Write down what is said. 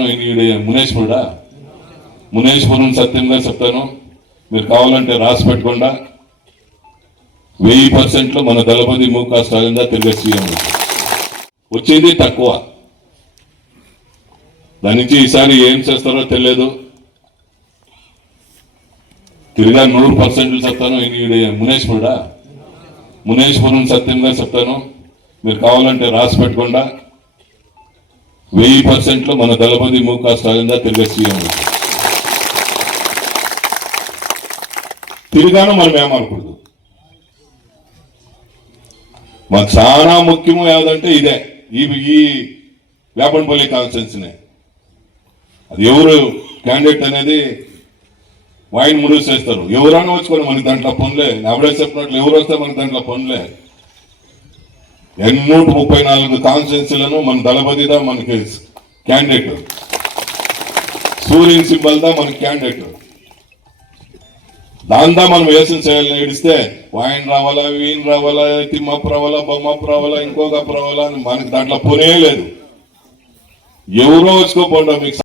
చెప్తాను. మునేశ్వరం సత్యంగా చెప్తాను. మీరు కావాలంటే రాసి పెట్టుకుండా 1000% మన దళపతి ముఖ స్టాలిన్గా తిరిగే సీఎం వచ్చేది తక్కువ. దాని నుంచి ఈసారి ఏం చేస్తారో తెలియదు. తిరిగా 100% చెప్తాను. మునేశ్వరం సత్యంగా చెప్తాను. మీరు కావాలంటే రాసి పెట్టుకుండా 1000% మన దళపతి ముఖ స్టాలిన్గా తిరిగే సీఎం తిరిగాను. మనం ఏమనకూడదు. మాకు చాలా ముఖ్యము ఏదంటే ఇదే, ఈ వేపనపల్లి కాన్స్టిట్యున్సీనే. అది ఎవరు క్యాండిడేట్ అనేది వాయిన్ ముడుగు చేస్తారు. ఎవరైనా వచ్చుకోండి, మనకి దాంట్లో పనులే. అప్పుడే చెప్పినట్లు ఎవరు వస్తే మనకి దాంట్లో పనులే. 134 కాన్స్టిట్యున్సీలను మన దళపతిదా మనకి క్యాండిడేట్. సూర్యుని సింబల్ దా మనకి క్యాండిడేట్. దాందా మనం వేసం చేయాలని ఏడిస్తే వాయిన్ రావాలా, వీన్ రావాలా, తిమ్మప్పు రావాలా, బొమ్మప్పు రావాలా, ఇంకొక రావాలా అని మనకి దాంట్లో పనే లేదు. ఎవరో వచ్చుకోకుండా మీకు